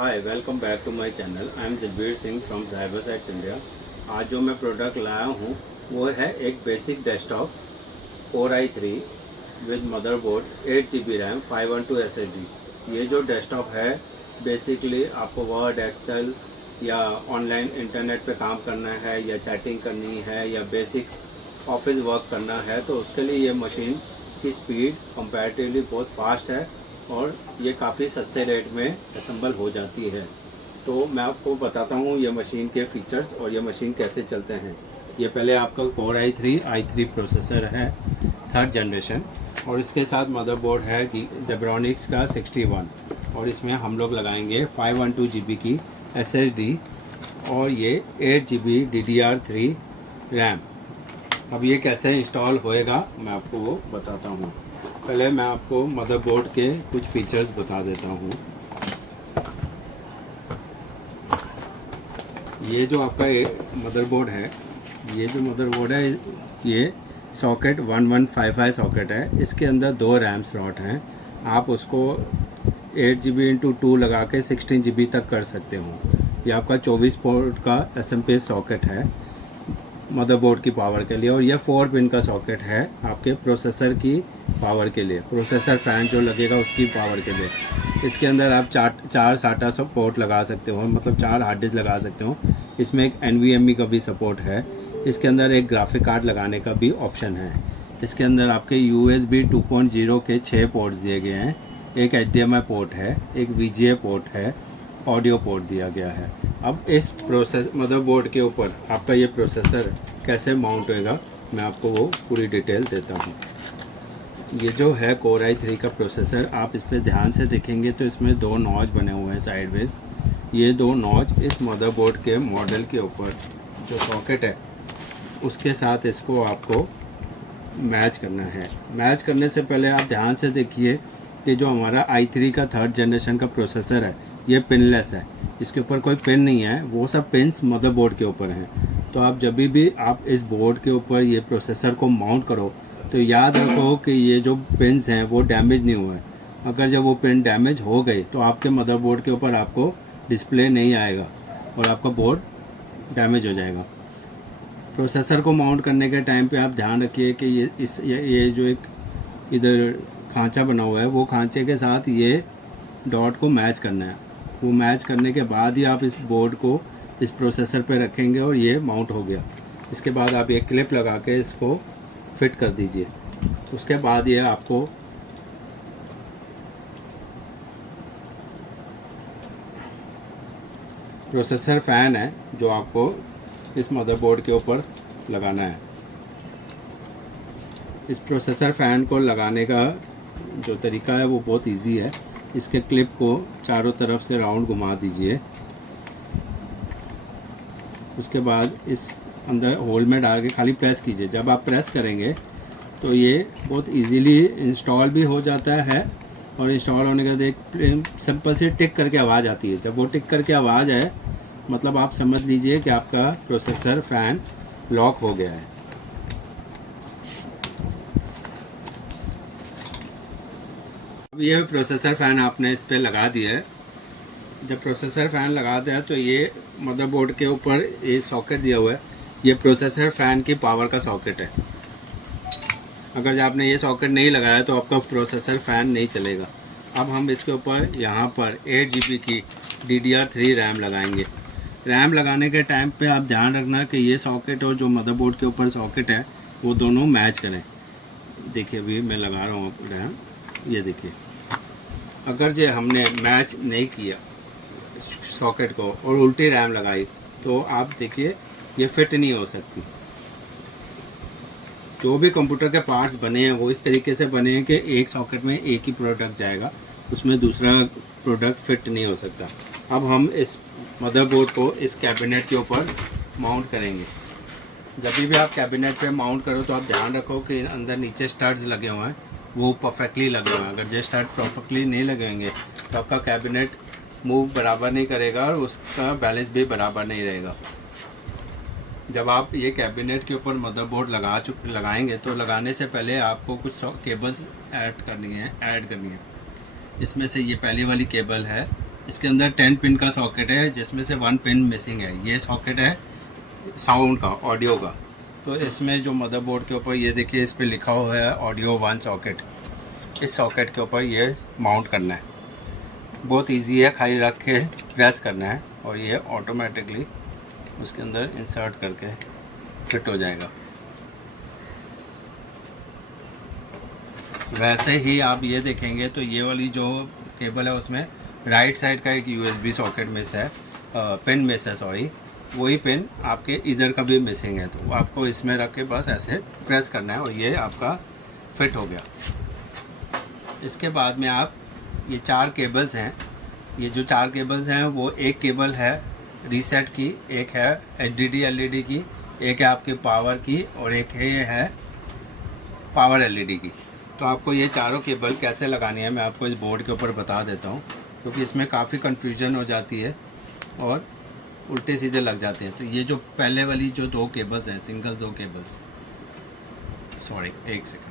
Hi welcome back to my channel. I am Jagbir Singh from Cybersets India. आज जो मैं product लाया हूँ वो है एक basic desktop Core i3 with motherboard 8 GB RAM 512 SSD। ये जो डेस्कटॉप है बेसिकली आपको वर्ड एक्सेल या ऑनलाइन इंटरनेट पे काम करना है या चैटिंग करनी है या बेसिक ऑफिस वर्क करना है तो उसके लिए ये मशीन की स्पीड कंपैरेटिवली बहुत फास्ट है और ये काफ़ी सस्ते रेट में असेंबल हो जाती है। तो मैं आपको बताता हूँ ये मशीन के फीचर्स और ये मशीन कैसे चलते हैं। ये पहले आपका Core i3 प्रोसेसर है 3rd जनरेशन और इसके साथ मदरबोर्ड है Zebronics का 61 और इसमें हम लोग लगाएंगे 512 GB की SSD और ये 8 GB DDR3 रैम। अब ये कैसे इंस्टॉल होएगा मैं आपको वो बताता हूँ। पहले मैं आपको मदरबोर्ड के कुछ फीचर्स बता देता हूँ। ये जो आपका मदरबोर्ड है ये सॉकेट 1155 सॉकेट है। इसके अंदर 2 रैम स्लॉट हैं। आप उसको 8 GB × 2 लगा के 16 GB तक कर सकते हो। ये आपका 24 पोर्ट का SMP सॉकेट है मदरबोर्ड की पावर के लिए और यह 4 पिन का सॉकेट है आपके प्रोसेसर की पावर के लिए, प्रोसेसर फैन जो लगेगा उसकी पावर के लिए। इसके अंदर आप चार SATA पोर्ट लगा सकते हो, मतलब 4 हार्ड डिस्क लगा सकते हो। इसमें एक NVMe का भी सपोर्ट है। इसके अंदर एक ग्राफिक कार्ड लगाने का भी ऑप्शन है। इसके अंदर आपके USB 2.0 के 6 पोर्ट्स दिए गए हैं। एक HDMI पोर्ट है, एक VGA पोर्ट है, ऑडियो पोर्ट दिया गया है। अब इस मदरबोर्ड के ऊपर आपका ये प्रोसेसर कैसे माउंट होएगा मैं आपको वो पूरी डिटेल देता हूँ। ये जो है Core i3 का प्रोसेसर, आप इस पर ध्यान से देखेंगे तो इसमें 2 नॉच बने हुए हैं साइडवेज। ये 2 नॉच इस मदरबोर्ड के मॉडल के ऊपर जो सॉकेट है उसके साथ इसको आपको मैच करना है। मैच करने से पहले आप ध्यान से देखिए कि जो हमारा i3 का 3rd जनरेशन का प्रोसेसर है ये पिनलेस है, इसके ऊपर कोई पिन नहीं है, वो सब पिन्स मदरबोर्ड के ऊपर हैं। तो आप जब भी आप इस बोर्ड के ऊपर ये प्रोसेसर को माउंट करो तो याद रखो कि ये जो पिन्स हैं वो डैमेज नहीं हुए। अगर जब वो पिन डैमेज हो गई तो आपके मदरबोर्ड के ऊपर आपको डिस्प्ले नहीं आएगा और आपका बोर्ड डैमेज हो जाएगा। प्रोसेसर को माउंट करने के टाइम पे आप ध्यान रखिए कि ये जो एक इधर खांचा बना हुआ है वो खांचे के साथ ये डॉट को मैच करना है। वो मैच करने के बाद ही आप इस बोर्ड को इस प्रोसेसर पे रखेंगे और ये माउंट हो गया। इसके बाद आप एक क्लिप लगा के इसको फिट कर दीजिए। उसके बाद ये आपको प्रोसेसर फ़ैन है जो आपको इस मदरबोर्ड के ऊपर लगाना है। इस प्रोसेसर फ़ैन को लगाने का जो तरीका है वो बहुत इजी है। इसके क्लिप को चारों तरफ से राउंड घुमा दीजिए। उसके बाद इस अंदर होल में डाल के खाली प्रेस कीजिए। जब आप प्रेस करेंगे तो ये बहुत इजीली इंस्टॉल भी हो जाता है और इंस्टॉल होने के बाद एक सिंपल से टिक करके आवाज़ आती है। जब वो टिक करके आवाज़ आए मतलब आप समझ लीजिए कि आपका प्रोसेसर फ़ैन लॉक हो गया है। अब ये प्रोसेसर फ़ैन आपने इस पर लगा दिया है। जब प्रोसेसर फ़ैन लगा दिया है तो ये मदरबोर्ड के ऊपर ये सॉकेट दिया हुआ है, ये प्रोसेसर फ़ैन की पावर का सॉकेट है। अगर जब आपने ये सॉकेट नहीं लगाया तो आपका प्रोसेसर फ़ैन नहीं चलेगा। अब हम इसके ऊपर यहाँ पर 8 GB की DDR3 रैम लगाएंगे। रैम लगाने के टाइम पे आप ध्यान रखना कि ये सॉकेट और जो मदरबोर्ड के ऊपर सॉकेट है वो दोनों मैच करें। देखिए अभी मैं लगा रहा हूँ रैम, ये देखिए अगर जो हमने मैच नहीं किया सॉकेट को और उल्टी रैम लगाई तो आप देखिए ये फिट नहीं हो सकती। जो भी कंप्यूटर के पार्ट्स बने हैं वो इस तरीके से बने हैं कि एक सॉकेट में एक ही प्रोडक्ट जाएगा, उसमें दूसरा प्रोडक्ट फिट नहीं हो सकता। अब हम इस मदरबोर्ड को इस कैबिनेट के ऊपर माउंट करेंगे। जब भी आप कैबिनेट पे माउंट करो तो आप ध्यान रखो कि अंदर नीचे स्टड्स लगे हुए हैं वो परफेक्टली लगे हुए हैं। अगर ये स्टड परफेक्टली नहीं लगेंगे तो आपका कैबिनेट मूव बराबर नहीं करेगा और उसका बैलेंस भी बराबर नहीं रहेगा। जब आप ये कैबिनेट के ऊपर मदरबोर्ड लगाएंगे तो लगाने से पहले आपको कुछ केबल्स ऐड करनी है। इसमें से ये पहली वाली केबल है, इसके अंदर 10 पिन का सॉकेट है, जिसमें से 1 पिन मिसिंग है। ये सॉकेट है साउंड का, ऑडियो का। तो इसमें जो मदरबोर्ड के ऊपर ये देखिए, इस पर लिखा हुआ है ऑडियो 1 सॉकेट। इस सॉकेट के ऊपर ये माउंट करना है। बहुत इजी है, खाली रख के प्रेस करना है और ये ऑटोमेटिकली उसके अंदर इंसर्ट करके फिट हो जाएगा। वैसे ही आप ये देखेंगे तो ये वाली जो केबल है उसमें राइट साइड का एक USB सॉकेट मिस है, पिन मिस है, सॉरी। वही पिन आपके इधर का भी मिसिंग है, तो आपको इसमें रख के बस ऐसे प्रेस करना है और ये आपका फिट हो गया। इसके बाद में आप ये 4 केबल्स हैं, ये जो 4 केबल्स हैं वो एक केबल है रीसेट की, एक है HDD LED की, एक है आपके पावर की और एक है पावर LED की। तो आपको ये चारों केबल कैसे लगानी है मैं आपको इस बोर्ड के ऊपर बता देता हूँ, क्योंकि इसमें काफ़ी कन्फ्यूजन हो जाती है और उल्टे सीधे लग जाते हैं। तो ये जो पहले वाली जो 2 केबल्स हैं, सिंगल 2 केबल्स, सॉरी एक सेकंड,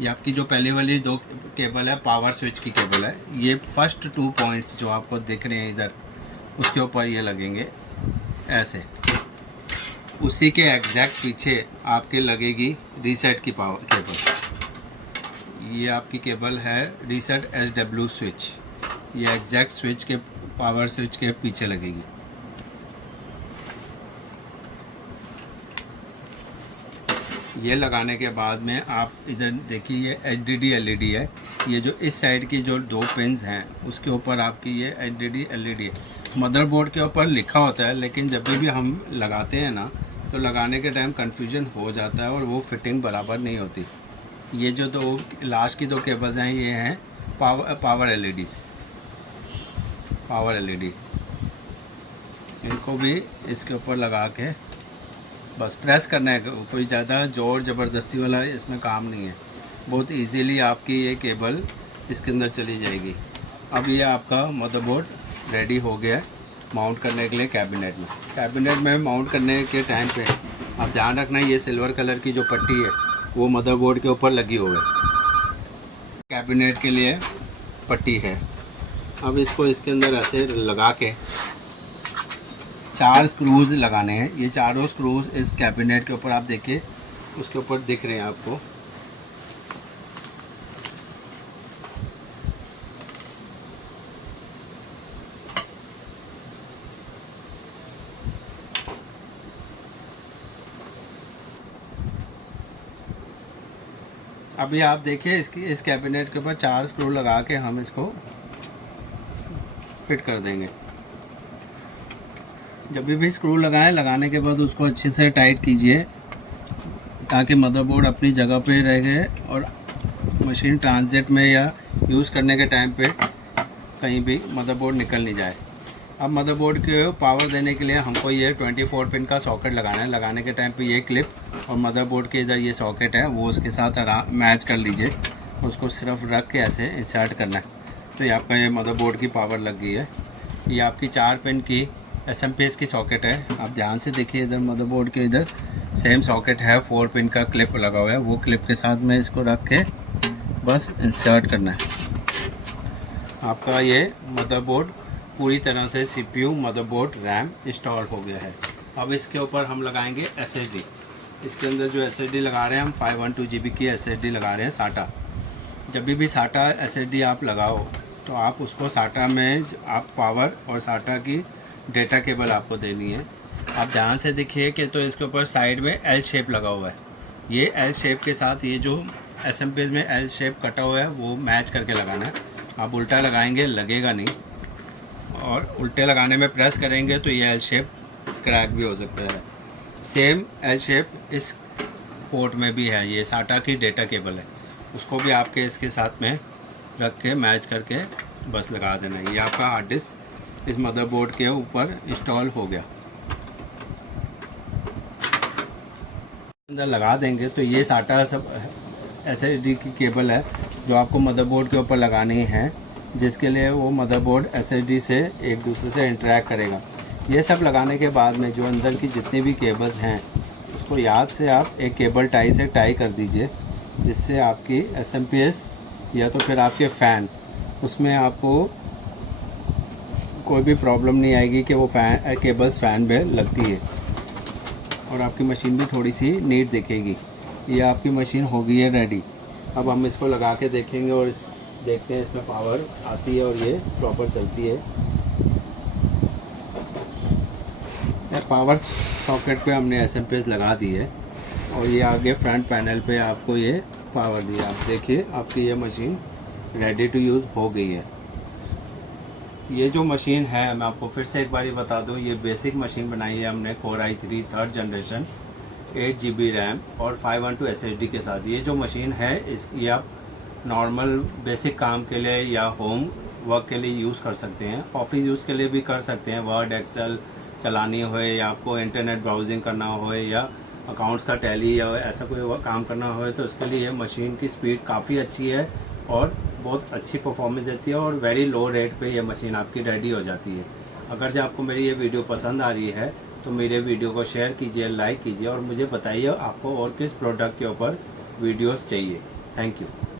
ये आपकी जो पहले वाली 2 केबल है पावर स्विच की केबल है। ये फर्स्ट 2 पॉइंट्स जो आपको दिख रहे हैं इधर, उसके ऊपर ये लगेंगे ऐसे। उसी के एग्जैक्ट पीछे आपके लगेगी रीसेट की पावर केबल। ये आपकी केबल है रीसेट SW स्विच, ये एग्जैक्ट स्विच के पावर स्विच के पीछे लगेगी। ये लगाने के बाद में आप इधर देखिए ये HDD LED है। ये जो इस साइड की जो 2 पिन्स हैं उसके ऊपर आपकी ये HDD LED है। मदरबोर्ड के ऊपर लिखा होता है, लेकिन जब भी हम लगाते हैं ना तो लगाने के टाइम कन्फ्यूजन हो जाता है और वो फिटिंग बराबर नहीं होती। ये जो 2 लास्ट की 2 केबल्स हैं ये हैं पावर LED। इनको भी इसके ऊपर लगा के बस प्रेस करना है, कोई ज़्यादा ज़ोर ज़बरदस्ती वाला इसमें काम नहीं है। बहुत इजीली आपकी ये केबल इसके अंदर चली जाएगी। अब ये आपका मदरबोर्ड रेडी हो गया है माउंट करने के लिए कैबिनेट में। कैबिनेट में माउंट करने के टाइम पे आप ध्यान रखना, ये सिल्वर कलर की जो पट्टी है वो मदरबोर्ड के ऊपर लगी हुई है, कैबिनेट के लिए पट्टी है। अब इसको इसके अंदर ऐसे लगा के 4 स्क्रूज लगाने हैं। ये चारों स्क्रूज इस कैबिनेट के ऊपर आप देखिए, उसके ऊपर दिख रहे हैं आपको। अभी आप देखिए इस कैबिनेट के ऊपर 4 स्क्रू लगा के हम इसको फिट कर देंगे। जब भी स्क्रू लगाएं, लगाने के बाद उसको अच्छे से टाइट कीजिए ताकि मदरबोर्ड अपनी जगह पे रहे और मशीन ट्रांजिट में या यूज़ करने के टाइम पे कहीं भी मदरबोर्ड निकल नहीं जाए। अब मदरबोर्ड के पावर देने के लिए हमको ये 24 पिन का सॉकेट लगाना है। लगाने के टाइम पे ये क्लिप और मदरबोर्ड के इधर ये सॉकेट है वो उसके साथ मैच कर लीजिए। उसको सिर्फ रख के ऐसे इंसर्ट करना है, तो ये आपका ये मदरबोर्ड की पावर लग गई है। ये आपकी 4 पिन की SMP की सॉकेट है। आप ध्यान से देखिए, इधर मदरबोर्ड के इधर सेम सॉकेट है, 4 पिन का क्लिप लगा हुआ है। वो क्लिप के साथ में इसको रख के बस इंसर्ट करना है। आपका ये मदरबोर्ड पूरी तरह से CPU, मदरबोर्ड, रैम इंस्टॉल हो गया है। अब इसके ऊपर हम लगाएंगे SSD। इसके अंदर जो SSD लगा रहे हैं हम 512 GB की SSD लगा रहे हैं SATA। जब भी SATA SSD आप लगाओ तो आप उसको SATA में आप पावर और SATA की डेटा केबल आपको देनी है। आप ध्यान से देखिए कि तो इसके ऊपर साइड में L शेप लगा हुआ है। ये L शेप के साथ ये जो SMP में L शेप कटा हुआ है वो मैच करके लगाना है। आप उल्टा लगाएंगे लगेगा नहीं, और उल्टे लगाने में प्रेस करेंगे तो ये L शेप क्रैक भी हो सकता है। सेम L शेप इस पोर्ट में भी है। ये SATA की डेटा केबल है, उसको भी आपके इसके साथ में रख के मैच करके बस लगा देना है। ये आपका हार्ड डिस्क इस मदरबोर्ड के ऊपर इंस्टॉल हो गया। अंदर लगा देंगे तो ये SATA सब SSD की केबल है जो आपको मदरबोर्ड के ऊपर लगानी है, जिसके लिए वो मदरबोर्ड SSD से एक दूसरे से इंटरेक्ट करेगा। ये सब लगाने के बाद में जो अंदर की जितनी भी केबल्स हैं उसको याद से आप एक केबल टाई से टाई कर दीजिए, जिससे आपकी SMP या तो फिर आपके फ़ैन उसमें आपको कोई भी प्रॉब्लम नहीं आएगी कि वो फ़ैन केबल्स फ़ैन पे लगती है। और आपकी मशीन भी थोड़ी सी नीट दिखेगी। ये आपकी मशीन हो गई है रेडी। अब हम इसको लगा के देखेंगे और देखते हैं इसमें पावर आती है और ये प्रॉपर चलती है। पावर सॉकेट पे हमने एसएमपीएस लगा दी है और ये आगे फ्रंट पैनल पे आपको ये पावर दिया। आप देखिए आपकी ये मशीन रेडी टू यूज़ हो गई है। ये जो मशीन है मैं आपको फिर से एक बार बता दूं, ये बेसिक मशीन बनाई है हमने Core i3 3rd generation 8 GB RAM और 512 SSD के साथ। ये जो मशीन है ये आप नॉर्मल बेसिक काम के लिए या होम वर्क के लिए यूज़ कर सकते हैं, ऑफिस यूज़ के लिए भी कर सकते हैं। वर्ड एक्सेल चलानी हो या आपको इंटरनेट ब्राउजिंग करना हो या अकाउंट्स का टैली या ऐसा कोई काम करना हो तो उसके लिए मशीन की स्पीड काफ़ी अच्छी है और बहुत अच्छी परफॉर्मेंस देती है और वेरी लो रेट पे ये मशीन आपकी रेडी हो जाती है। अगर जो आपको मेरी ये वीडियो पसंद आ रही है तो मेरे वीडियो को शेयर कीजिए, लाइक कीजिए और मुझे बताइए आपको और किस प्रोडक्ट के ऊपर वीडियोस चाहिए। Thank you.